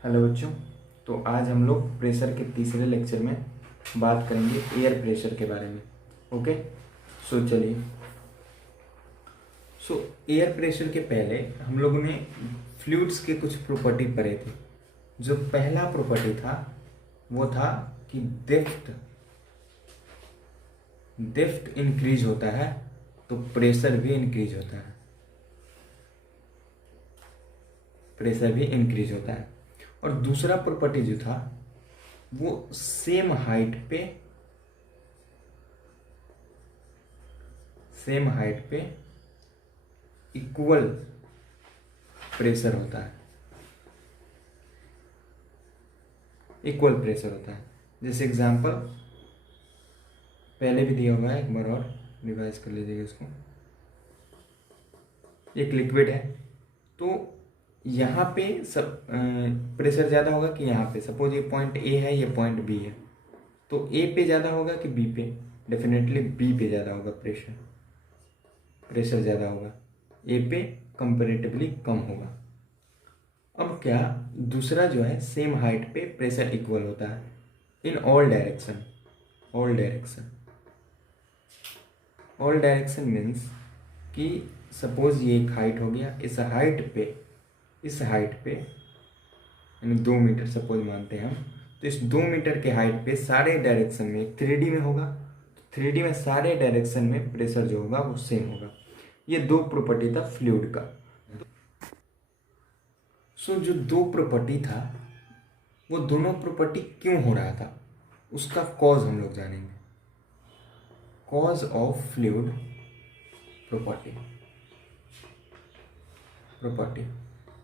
Hello बच्चों। तो आज हम लोग प्रेशर के तीसरे लेक्चर में बात करेंगे एयर प्रेशर के बारे में। ओके, सो चलिए। एयर प्रेशर के पहले हम लोगों ने फ्लूइड्स के कुछ प्रॉपर्टी पढ़े थे। जो पहला प्रॉपर्टी था वो था कि डेप्थ इंक्रीज होता है तो प्रेशर भी इंक्रीज होता है। और दूसरा प्रॉपर्टी जो था वो सेम हाइट पे इक्वल प्रेशर होता है। जैसे एग्जांपल पहले भी दिया हुआ है, एक बार और रिवाइज कर लीजिएगा इसको। एक लिक्विड है तो यहाँ पे सब प्रेशर ज़्यादा होगा कि यहाँ पे। सपोज ये पॉइंट ए है, ये पॉइंट बी है, तो ए पे ज़्यादा होगा कि बी पे? डेफिनेटली बी पे ज़्यादा होगा। प्रेशर ज़्यादा होगा, ए पे कंपेरेटिवली कम होगा। अब क्या, दूसरा जो है सेम हाइट पे प्रेशर इक्वल होता है इन ऑल डायरेक्शन मीन्स कि सपोज ये एक हाइट हो गया, इस हाइट पे यानी 2 मीटर सपोज मानते हैं हम, तो इस 2 मीटर के हाइट पे सारे डायरेक्शन में 3D में होगा, तो 3D में सारे डायरेक्शन में प्रेशर जो होगा वो सेम होगा। ये दो प्रॉपर्टी था फ्लूइड का। जो दो प्रॉपर्टी था वो दोनों प्रॉपर्टी क्यों हो रहा था उसका कॉज हम लोग जानेंगे। Cause of fluid property.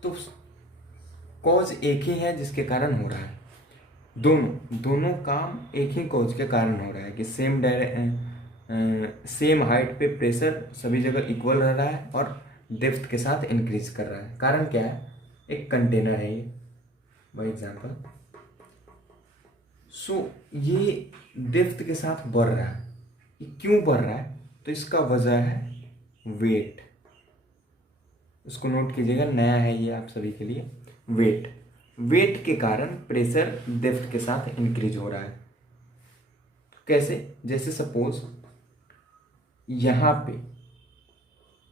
तो कॉज एक ही है जिसके कारण हो रहा है। दोनों काम एक ही कॉज के कारण हो रहा है कि सेम हाइट पे प्रेशर सभी जगह इक्वल रह रहा है और डेप्थ के साथ इंक्रीज कर रहा है। कारण क्या है? एक कंटेनर है ये, बाय एग्जांपल। ये डेप्थ के साथ बढ़ रहा है। ये क्यों बढ़ रहा है? तो इसका वजह है वेट। इसको नोट कीजिएगा, नया है ये आप सभी के लिए। वेट के कारण प्रेशर डेप्थ के साथ इंक्रीज हो रहा है। कैसे? जैसे सपोज यहाँ पे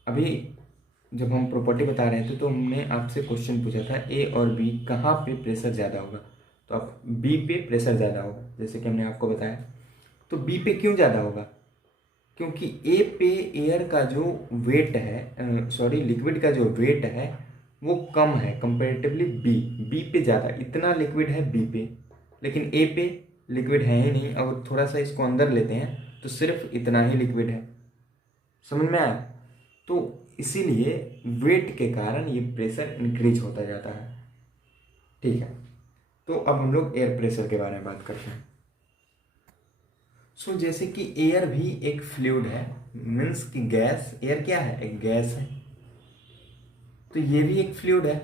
अभी जब हम प्रॉपर्टी बता रहे थे तो हमने आपसे क्वेश्चन पूछा था ए और बी कहाँ पे प्रेशर ज़्यादा होगा, तो आप बी पे प्रेशर ज़्यादा होगा, जैसे कि हमने आपको बताया। तो बी पे क्यों ज़्यादा होगा? क्योंकि ए पे एयर का जो वेट है, लिक्विड का जो वेट है वो कम है कंपेरेटिवली बी पे ज़्यादा। इतना लिक्विड है बी पे, लेकिन ए पे लिक्विड है ही नहीं। अगर थोड़ा सा इसको अंदर लेते हैं तो सिर्फ इतना ही लिक्विड है। समझ में आया? तो इसीलिए वेट के कारण ये प्रेशर इंक्रीज होता जाता है। ठीक है, तो अब हम लोग एयर प्रेशर के बारे में बात करते हैं। जैसे कि एयर भी एक फ्लूइड है, मीन्स कि गैस। एयर क्या है? एक गैस है। तो ये भी एक फ्लूइड है,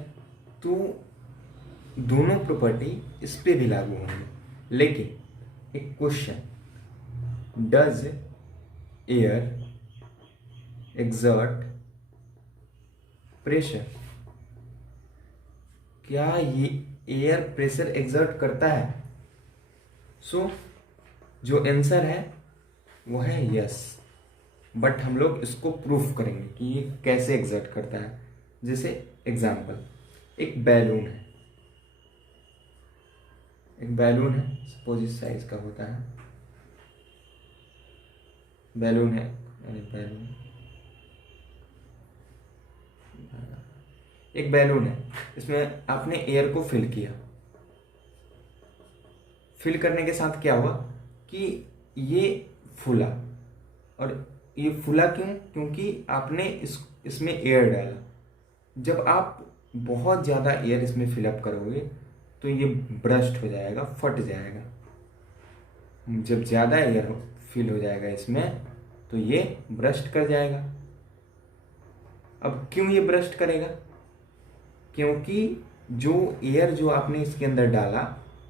तो दोनों प्रॉपर्टी इस पे भी लागू होंगे। लेकिन एक question, does air exert pressure? क्या ये एयर प्रेशर एक्सर्ट करता है? जो आंसर है वो है यस। बट हम लोग इसको प्रूफ करेंगे कि ये कैसे एक्सर्ट करता है। जैसे एग्जांपल, एक बैलून है, सपोज इस साइज का होता है। बैलून है, एक बैलून है, इसमें आपने एयर को फिल किया। फिल करने के साथ क्या हुआ कि ये फूला। और ये फूला क्यों? क्योंकि आपने इसमें एयर डाला। जब आप बहुत ज़्यादा एयर इसमें फिलअप करोगे तो ये ब्रस्ट हो जाएगा, फट जाएगा। जब ज़्यादा एयर फिल हो जाएगा इसमें तो ये ब्रस्ट कर जाएगा। अब क्यों ये ब्रस्ट करेगा? क्योंकि जो एयर जो आपने इसके अंदर डाला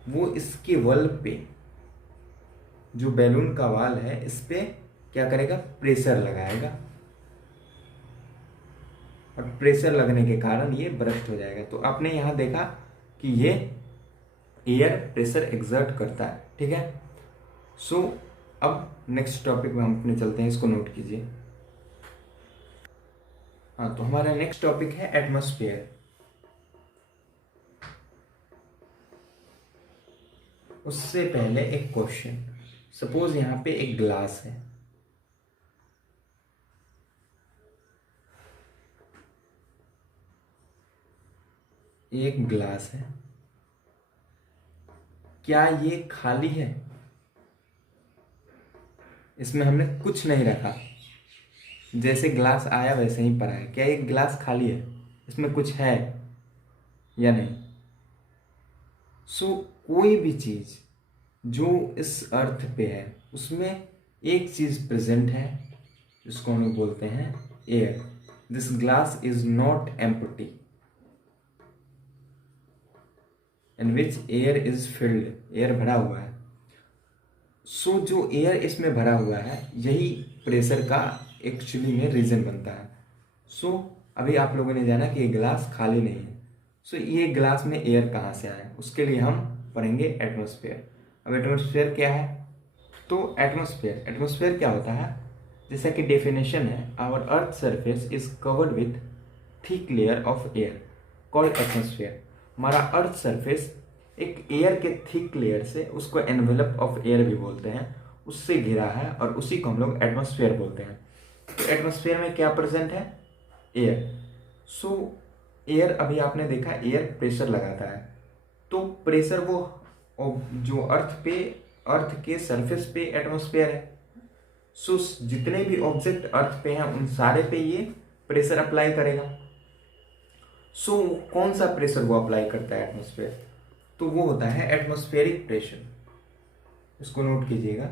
वो इसके वॉल पे, जो बैलून का वाल है, इस पे क्या करेगा? प्रेशर लगाएगा। और प्रेशर लगने के कारण ये ब्रस्ट हो जाएगा। तो आपने यहाँ देखा कि ये एयर प्रेशर एग्जर्ट करता है, ठीक है। सो अब नेक्स्ट टॉपिक में हम अपने चलते हैं, इसको नोट कीजिए। हाँ, तो हमारा नेक्स्ट टॉपिक है एटमॉस्फेयर। उससे पहले एक क्वेश्चन, सपोज यहाँ पे एक ग्लास है, ये एक ग्लास है, क्या ये खाली है? इसमें हमने कुछ नहीं रखा, जैसे ग्लास आया वैसे ही पड़ा है। क्या ये ग्लास खाली है? इसमें कुछ है या नहीं? सो कोई भी चीज जो इस अर्थ पे है उसमें एक चीज प्रेजेंट है, जिसको हम लोग बोलते हैं air. This glass is not empty in which air is filled, air भरा हुआ है। सो जो एयर इसमें भरा हुआ है यही प्रेशर का एक्चुअली में रीजन बनता है। सो अभी आप लोगों ने जाना कि ये ग्लास खाली नहीं है। सो ये ग्लास में एयर कहाँ से आया, उसके लिए हम पढ़ेंगे एटमॉस्फेयर। अब एटमॉस्फेयर क्या है? तो एटमॉस्फेयर क्या होता है? जैसा कि डेफिनेशन है, our earth surface is covered with thick layer of air called atmosphere. हमारा अर्थ सरफेस एक एयर के थिक लेयर से, उसको एनवेलप ऑफ एयर भी बोलते हैं, उससे घिरा है और उसी को हम लोग एटमॉस्फेयर बोलते हैं। तो एटमॉस्फेयर में क्या प्रेजेंट है? एयर। सो एयर, अभी आपने देखा एयर प्रेशर लगाता है, तो प्रेशर वो जो अर्थ के सरफेस पे एटमॉस्फेयर है। सो जितने भी ऑब्जेक्ट अर्थ पे हैं उन सारे पे ये प्रेशर अप्लाई करेगा। सो कौन सा प्रेशर वो अप्लाई करता है एटमॉस्फेयर? तो वो होता है एटमॉस्फेरिक प्रेशर। इसको नोट कीजिएगा,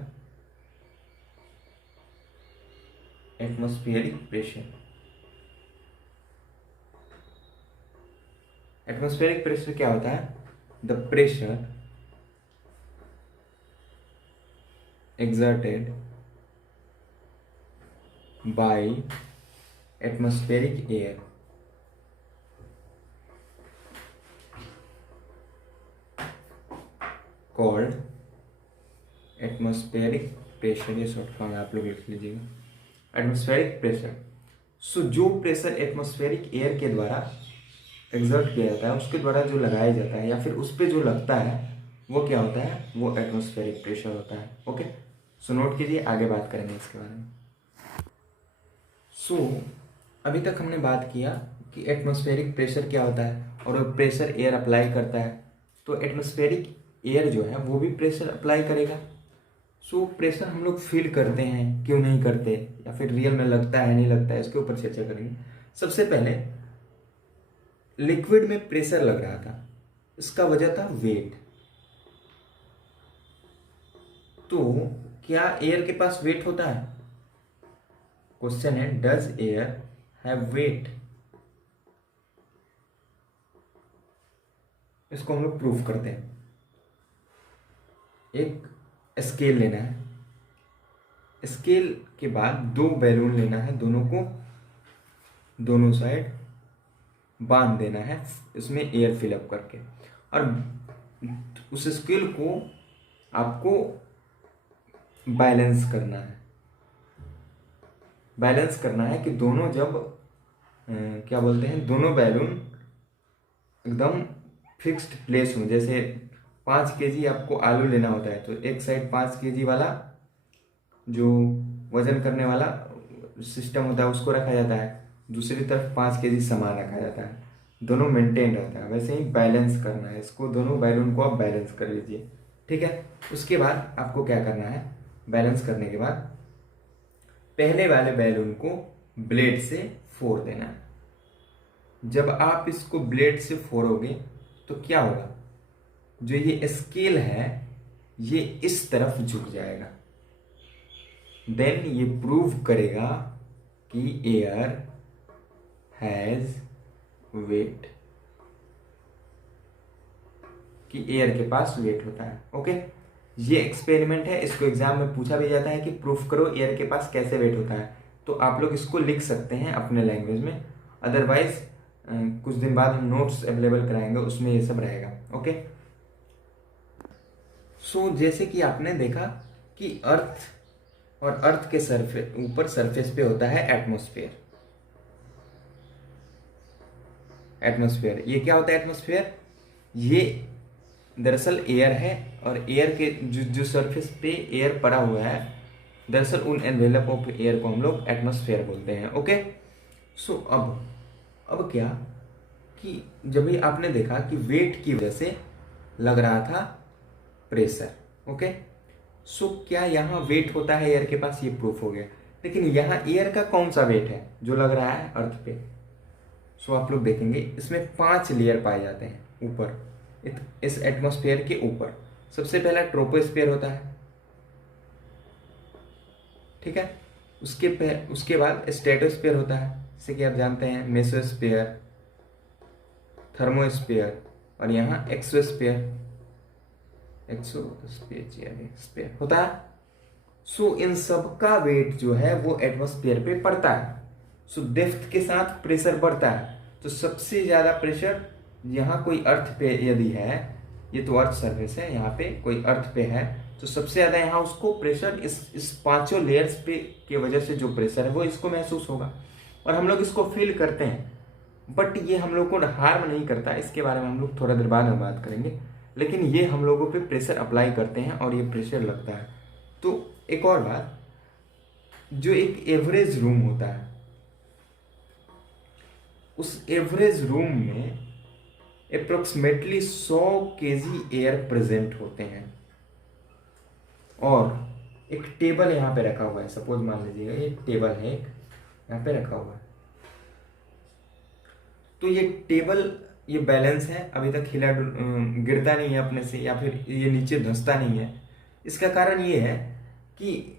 एटमॉस्फेरिक प्रेशर। एटमॉस्फेरिक प्रेशर क्या होता है? The pressure exerted by atmospheric air called atmospheric pressure. ये शॉर्ट फॉर्म आप लोग लिख लीजिएगा, एटमॉस्फेरिक प्रेशर। सो जो प्रेशर एटमॉस्फेरिक एयर के द्वारा एग्जर्ट किया जाता है, उसके द्वारा जो लगाया जाता है या फिर उस पर जो लगता है, वो क्या होता है? वो एटमॉस्फेरिक प्रेशर होता है। ओके, सो नोट कीजिए, आगे बात करेंगे इसके बारे में। सो अभी तक हमने बात किया कि एटमॉस्फेरिक प्रेशर क्या होता है और वो प्रेशर एयर अप्लाई करता है। तो एटमॉस्फेरिक एयर जो है वो भी प्रेशर अप्लाई करेगा। सो प्रेशर हम लोग फील करते हैं, क्यों नहीं करते, या फिर रियल में लगता है नहीं लगता है, इसके ऊपर चर्चा करेंगे। सबसे पहले लिक्विड में प्रेशर लग रहा था, इसका वजह था वेट। तो क्या एयर के पास वेट होता है? क्वेश्चन है, डज एयर हैव वेट? इसको हम लोग प्रूफ करते हैं। एक स्केल लेना है, स्केल के बाद दो बैलून लेना है, दोनों को दोनों साइड बांध देना है इसमें एयर फिलअप करके, और उस स्केल को आपको बैलेंस करना है। बैलेंस करना है कि दोनों जब क्या बोलते हैं, दोनों बैलून एकदम फिक्स्ड प्लेस हो। जैसे 5 kg आपको आलू लेना होता है, तो एक साइड 5 kg वाला जो वजन करने वाला सिस्टम होता है उसको रखा जाता है, दूसरी तरफ 5 kg सामान रखा जाता है, दोनों मेंटेन रहता है। वैसे ही बैलेंस करना है इसको, दोनों बैलून को आप बैलेंस कर लीजिए, ठीक है। उसके बाद आपको क्या करना है, बैलेंस करने के बाद पहले वाले बैलून को ब्लेड से फोड़ देना है। जब आप इसको ब्लेड से फोड़ोगे तो क्या होगा, जो ये स्केल है ये इस तरफ झुक जाएगा। देन ये प्रूव करेगा कि एयर हैज वेट, कि एयर के पास वेट होता है। ओके, ये एक्सपेरिमेंट है, इसको एग्जाम में पूछा भी जाता है कि प्रूफ करो एयर के पास कैसे वेट होता है। तो आप लोग इसको लिख सकते हैं अपने लैंग्वेज में, अदरवाइज कुछ दिन बाद हम नोट्स अवेलेबल कराएंगे, उसमें ये सब रहेगा। ओके, सो जैसे कि आपने देखा कि अर्थ और अर्थ के ऊपर सरफेस पे होता है एटमॉस्फेयर। एटमॉस्फेयर, ये क्या होता है एटमॉस्फेयर? ये दरअसल एयर है, और एयर के जो सरफेस पे एयर पड़ा हुआ है, दरअसल उन एनवेलप ऑफ एयर को हम लोग एटमॉस्फेयर बोलते हैं। ओके, सो अब क्या कि जब भी आपने देखा कि वेट की वजह से लग रहा था प्रेशर। ओके, सो क्या यहाँ वेट होता है एयर के पास? ये प्रूफ हो गया। लेकिन यहाँ एयर का कौन सा वेट है जो लग रहा है अर्थ पे? सो आप लोग देखेंगे इसमें 5 लेयर पाए जाते हैं ऊपर, इस एटमॉस्फेयर के ऊपर। सबसे पहला ट्रोपोस्फेयर होता है, ठीक है। उसके बाद स्ट्रेटोस्फेयर होता है, जैसे कि आप जानते हैं मेसोस्फेयर, थर्मोस्फेयर, और यहाँ एक्सोस्फेयर होता है। सो इन सब का वेट जो है वो एटमॉस्फेयर पे पड़ता है। सो डेप्थ के साथ प्रेशर बढ़ता है। तो सबसे ज्यादा प्रेशर यहाँ कोई अर्थ पे यदि है, ये तो अर्थ सरफेस है, यहाँ पे कोई अर्थ पे है, तो सबसे ज्यादा यहाँ उसको प्रेशर इस 5 लेयर्स पे की वजह से जो प्रेशर है वो इसको महसूस होगा, और हम लोग इसको फील करते हैं। बट ये हम लोग को हार्म नहीं करता, इसके बारे में हम लोग थोड़ा देर बाद में बात करेंगे। लेकिन ये हम लोगों पे प्रेशर अप्लाई करते हैं और ये प्रेशर लगता है। तो एक और बात, जो एक एवरेज रूम होता है, उस एवरेज रूम में अप्रोक्सीमेटली 100 केजी एयर प्रेजेंट होते हैं, और एक टेबल यहाँ पे रखा हुआ है। सपोज मान लीजिएगा ये टेबल है, एक यहाँ पे रखा हुआ है। तो ये टेबल, ये बैलेंस है, अभी तक हिला गिरता नहीं है अपने से, या फिर ये नीचे धंसता नहीं है। इसका कारण ये है कि,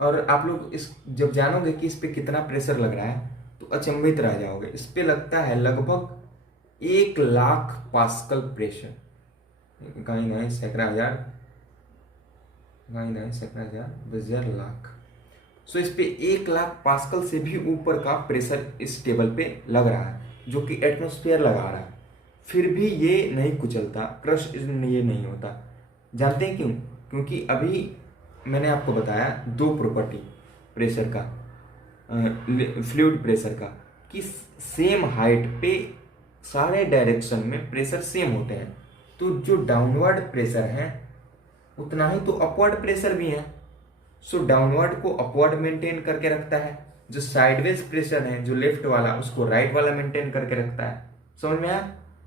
और आप लोग इस जब जानोगे कि इस पे कितना प्रेशर लग रहा है तो अचंभित रह जाओगे। इस पे लगता है लगभग 1,00,000 पास्कल प्रेशर, गाई सैकड़ा हजार लाख। सो इस पे 1,00,000 पास्कल से भी ऊपर का प्रेशर इस टेबल पे लग रहा है, जो कि एटमॉस्फेयर लगा रहा है। फिर भी ये नहीं कुचलता, क्रश ये नहीं होता। जानते हैं क्यों? क्योंकि अभी मैंने आपको बताया 2 प्रॉपर्टी प्रेशर का, फ्लूइड प्रेशर का, कि सेम हाइट पे सारे डायरेक्शन में प्रेशर सेम होते हैं। तो जो डाउनवर्ड प्रेशर है उतना ही तो अपवर्ड प्रेशर भी है। सो डाउनवर्ड को अपवर्ड मेंटेन करके रखता है, जो साइडवेज प्रेशर है जो लेफ्ट वाला उसको राइट वाला मेंटेन करके रखता है। समझ में आया?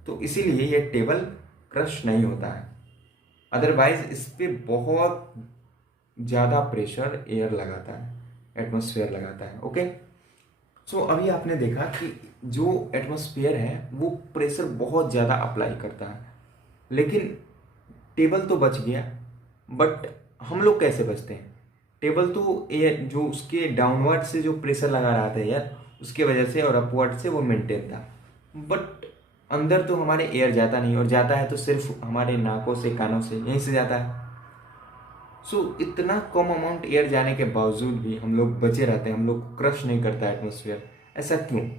तो इसीलिए ये टेबल क्रश नहीं होता है। अदरवाइज इस पे बहुत ज्यादा प्रेशर एयर लगाता है, एटमॉस्फेयर लगाता है। ओके, सो अभी आपने देखा कि जो एटमॉस्फेयर है वो प्रेशर बहुत ज्यादा अप्लाई करता है, लेकिन टेबल तो बच गया। बट हम लोग कैसे बचते हैं? टेबल तो एयर जो उसके डाउनवर्ड से जो प्रेशर लगा रहा था यार, उसके वजह से, और अपवर्ड से वो मेंटेन था। बट अंदर तो हमारे एयर जाता नहीं, और जाता है तो सिर्फ हमारे नाकों से, कानों से, यहीं से जाता है। सो इतना कम अमाउंट एयर जाने के बावजूद भी हम लोग बचे रहते हैं, हम लोग क्रश नहीं करता एटमॉस्फेयर। ऐसा क्यों?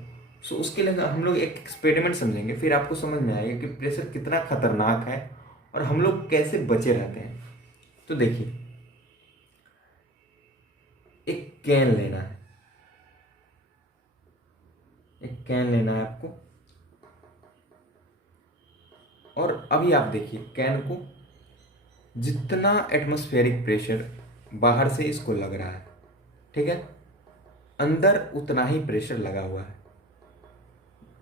सो उसके लिए हम लोग एक एक्सपेरिमेंट समझेंगे, फिर आपको समझ में आएगा कि प्रेशर कितना खतरनाक है और हम लोग कैसे बचे रहते हैं। तो देखिए, एक कैन लेना है, एक कैन लेना है आपको, और अभी आप देखिए कैन को, जितना एटमॉस्फेरिक प्रेशर बाहर से इसको लग रहा है, ठीक है, अंदर उतना ही प्रेशर लगा हुआ है।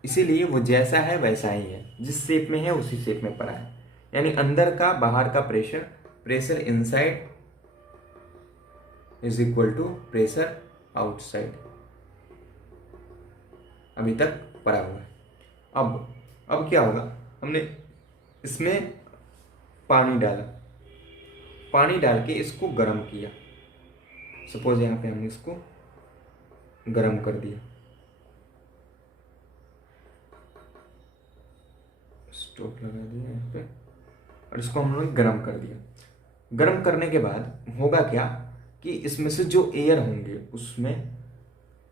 इसीलिए वो जैसा है वैसा ही है, जिस शेप में है उसी शेप में पड़ा है। यानी अंदर का बाहर का pressure inside is equal to pressure outside, अभी तक पड़ा हुआ है। अब क्या होगा? हमने इसमें पानी डाला, पानी डाल के इसको गर्म किया। सपोज यहां पे हमने इसको गर्म कर दिया, स्टोव लगा दिया यहाँ पे, और इसको हम लोग गर्म कर दिया। गर्म करने के बाद होगा क्या कि इसमें से जो एयर होंगे, उसमें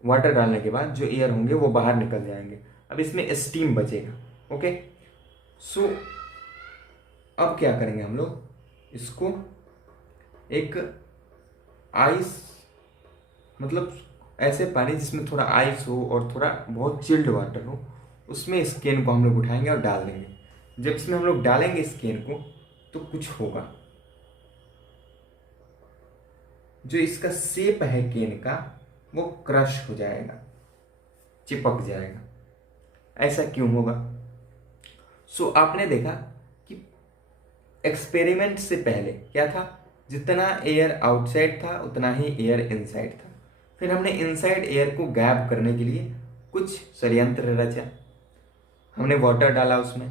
वाटर डालने के बाद जो एयर होंगे वो बाहर निकल जाएंगे। अब इसमें स्टीम बचेगा। ओके, सो अब क्या करेंगे हम लोग? इसको एक आइस, मतलब ऐसे पानी जिसमें थोड़ा आइस हो और थोड़ा बहुत चिल्ड वाटर हो, उसमें इस केन को हम लोग उठाएंगे और डाल देंगे। जब इसमें हम लोग डालेंगे इस केन को तो कुछ होगा, जो इसका शेप है केन का वो क्रश हो जाएगा, चिपक जाएगा। ऐसा क्यों होगा? आपने देखा कि एक्सपेरिमेंट से पहले क्या था, जितना एयर आउटसाइड था उतना ही एयर इनसाइड था। फिर हमने इनसाइड एयर को गैप करने के लिए कुछ षड्यंत्र रचा। हमने वाटर डाला, उसमें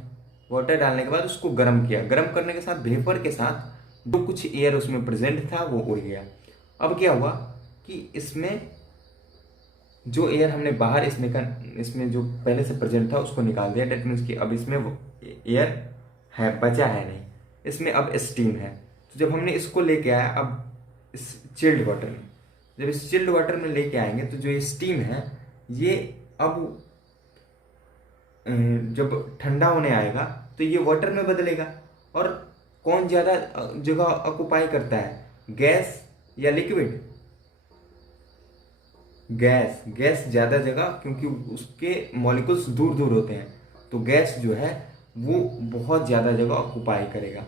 वाटर डालने के बाद उसको गर्म किया, गर्म करने के साथ वेपर के साथ जो कुछ एयर उसमें प्रेजेंट था वो उड़ गया। अब क्या हुआ कि इसमें जो एयर हमने बाहर इसमें जो पहले से प्रेजेंट था उसको निकाल दिया। डेट मीन्स कि अब इसमें एयर है, बचा है नहीं, इसमें अब स्टीम है। तो जब हमने इसको लेके आया अब इस चिल्ड वाटर में, जब इस चिल्ड वाटर में लेके आएंगे तो जो ये स्टीम है ये अब जब ठंडा होने आएगा तो ये वाटर में बदलेगा। और कौन ज़्यादा जगह ऑक्युपाई करता है, गैस या लिक्विड? गैस ज़्यादा जगह, क्योंकि उसके मॉलिक्यूल्स दूर दूर होते हैं, तो गैस जो है वो बहुत ज़्यादा जगह ऑक्युपाई करेगा।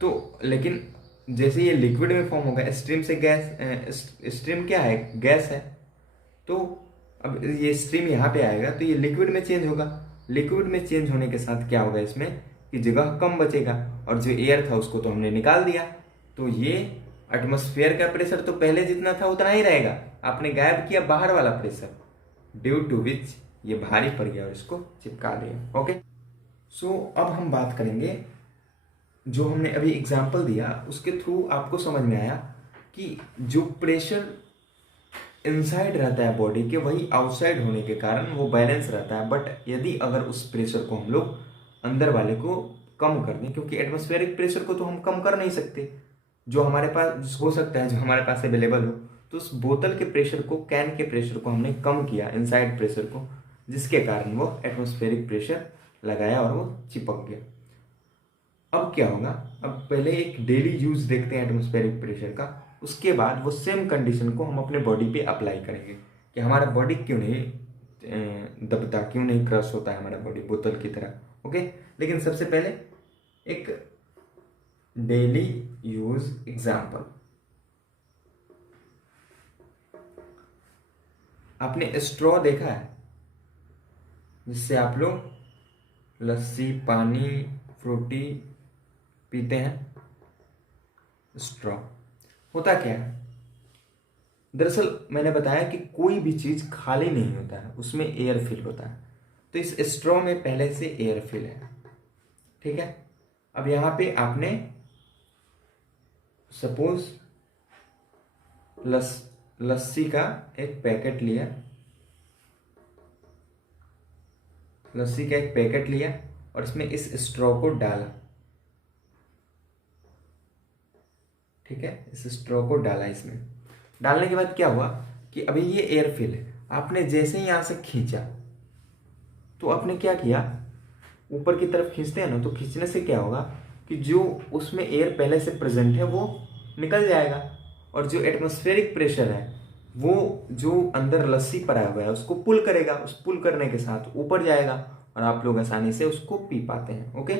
तो लेकिन जैसे ये लिक्विड में फॉर्म होगा, स्ट्रीम से गैस, स्ट्रीम क्या है, गैस है, तो अब ये स्ट्रीम यहाँ पे आएगा तो ये लिक्विड में चेंज होगा। लिक्विड में चेंज होने के साथ क्या होगा इसमें कि जगह कम बचेगा, और जो एयर था उसको तो हमने निकाल दिया, तो ये एटमॉस्फेयर का प्रेशर तो पहले जितना था उतना ही रहेगा, आपने गायब किया बाहर वाला प्रेशर, ड्यू टू विच ये भारी पड़ गया और इसको चिपका दिया। ओके, अब हम बात करेंगे, जो हमने अभी एग्जाम्पल दिया उसके थ्रू आपको समझ में आया कि जो प्रेशर इनसाइड रहता है बॉडी के वही आउटसाइड होने के कारण वो बैलेंस रहता है। बट यदि अगर उस प्रेशर को हम लोग अंदर वाले को कम कर दें, क्योंकि एटमॉस्फेरिक प्रेशर को तो हम कम कर नहीं सकते, जो हमारे पास हो सकता है, जो हमारे पास अवेलेबल हो, तो उस बोतल के प्रेशर को, कैन के प्रेशर को हमने कम किया, इनसाइड प्रेशर को, जिसके कारण वो एटमॉस्फेरिक प्रेशर लगाया और वो चिपक गया। अब क्या होगा, अब पहले एक डेली यूज देखते हैं एटमॉस्फेरिक प्रेशर का, उसके बाद वो सेम कंडीशन को हम अपने बॉडी पे अप्लाई करेंगे कि हमारा बॉडी क्यों नहीं दबता, क्यों नहीं क्रश होता है हमारा बॉडी बोतल की तरह। ओके, लेकिन सबसे पहले एक डेली यूज एग्जाम्पल। आपने स्ट्रॉ देखा है, जिससे आप लोग लस्सी, पानी, फ्रूटी पीते हैं? स्ट्रॉ होता क्या है? दरअसल मैंने बताया कि कोई भी चीज खाली नहीं होता है, उसमें एयर फिल होता है। तो इस स्ट्रॉ में पहले से एयर फिल है, ठीक है। अब यहां पे आपने सपोज लस्सी का एक पैकेट लिया, लस्सी का एक पैकेट लिया और इसमें इस स्ट्रॉ को डाला, ठीक है। इस स्ट्रॉ को डाला, इसमें डालने के बाद क्या हुआ कि अभी ये एयर फिल है, आपने जैसे ही यहां से खींचा तो आपने क्या किया, ऊपर की तरफ खींचते हैं ना, तो खींचने से क्या होगा कि जो उसमें एयर पहले से प्रेजेंट है वो निकल जाएगा, और जो एटमॉस्फेरिक प्रेशर है वो जो अंदर लस्सी पड़ा हुआ है उसको पुल करेगा, उस पुल करने के साथ ऊपर जाएगा और आप लोग आसानी से उसको पी पाते हैं। ओके,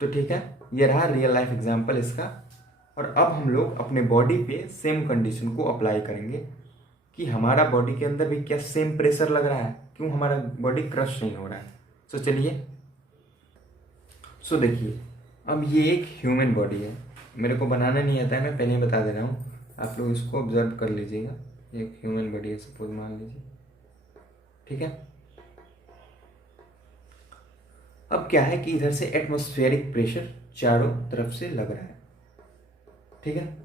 तो ठीक है, ये रहा रियल लाइफ एग्जांपल इसका। और अब हम लोग अपने बॉडी पे सेम कंडीशन को अप्लाई करेंगे कि हमारा बॉडी के अंदर भी क्या सेम प्रेशर लग रहा है, क्यों हमारा बॉडी क्रश नहीं हो रहा है। चलिए, देखिए, अब ये एक ह्यूमन बॉडी है, मेरे को बनाना नहीं आता है, मैं पहले ही बता दे रहा हूँ, आप लोग इसको ऑब्जर्व कर लीजिएगा। एक ह्यूमन बॉडी है, सपोज मान लीजिए, ठीक है। अब क्या है कि इधर से एटमॉस्फेरिक प्रेशर चारों तरफ से लग रहा है, ठीक है।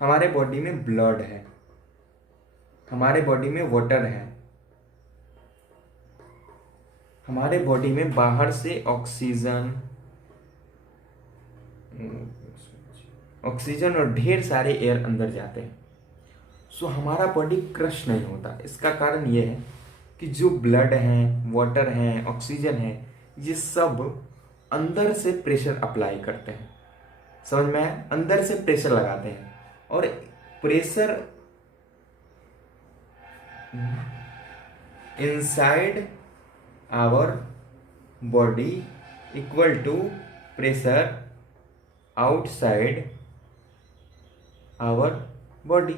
हमारे बॉडी में ब्लड है, हमारे बॉडी में वाटर है, हमारे बॉडी में बाहर से ऑक्सीजन और ढेर सारे एयर अंदर जाते हैं। हमारा बॉडी क्रश नहीं होता। इसका कारण यह है कि जो ब्लड है, वाटर है, ऑक्सीजन है, ये सब अंदर से प्रेशर अप्लाई करते हैं। समझ में आया? अंदर से प्रेशर लगाते हैं, और pressure inside our body equal to pressure outside our body.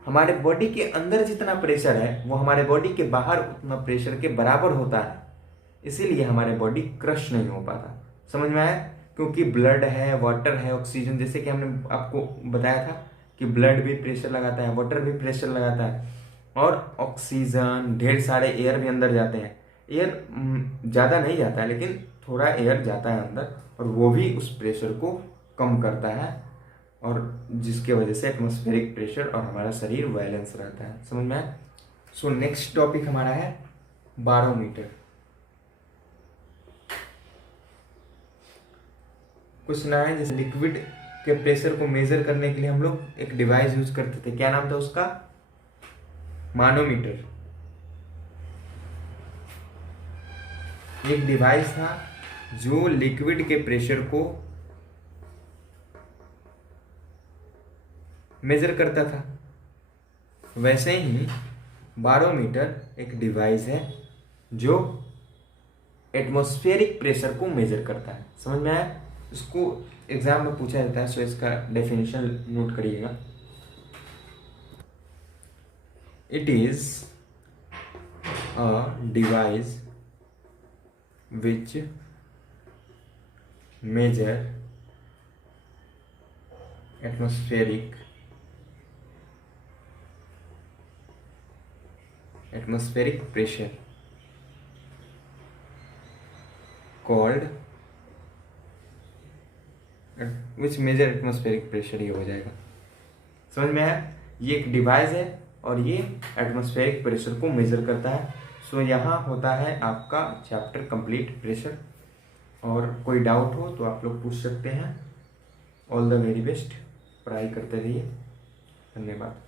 हमारे बॉडी के अंदर जितना प्रेशर है वो हमारे बॉडी के बाहर उतना प्रेशर के बराबर होता है, इसीलिए हमारे बॉडी क्रश नहीं हो पाता। समझ में आया? क्योंकि ब्लड है, वाटर है, ऑक्सीजन, जैसे कि हमने आपको बताया था कि ब्लड भी प्रेशर लगाता है, वाटर भी प्रेशर लगाता है, और ऑक्सीजन, ढेर सारे एयर भी अंदर जाते हैं। एयर ज़्यादा नहीं जाता है, लेकिन थोड़ा एयर जाता है अंदर, और वो भी उस प्रेशर को कम करता है, और जिसके वजह से एटमॉस्फेरिक प्रेशर और हमारा शरीर बैलेंस रहता है। समझ में आया? सो नेक्स्ट टॉपिक हमारा है बारोमीटर। कुछ ना है, जैसे लिक्विड के प्रेशर को मेजर करने के लिए हम लोग एक डिवाइस यूज करते थे, क्या नाम था उसका? मानोमीटर। एक डिवाइस था जो लिक्विड के प्रेशर को मेजर करता था। वैसे ही बारोमीटर एक डिवाइस है जो एटमॉस्फेरिक प्रेशर को मेजर करता है। समझ में आया? इसको एग्जाम में पूछा जाता है, सो इसका डेफिनेशन नोट करिएगा। It is a device which measure atmospheric pressure called which measure atmospheric pressure, ये हो जाएगा। समझ में आया? ये एक डिवाइस है और ये एटमॉस्फेरिक प्रेशर को मेजर करता है। सो यहाँ होता है आपका चैप्टर कंप्लीट प्रेशर, और कोई डाउट हो तो आप लोग पूछ सकते हैं। ऑल द वेरी बेस्ट, पढ़ाई करते रहिए। धन्यवाद।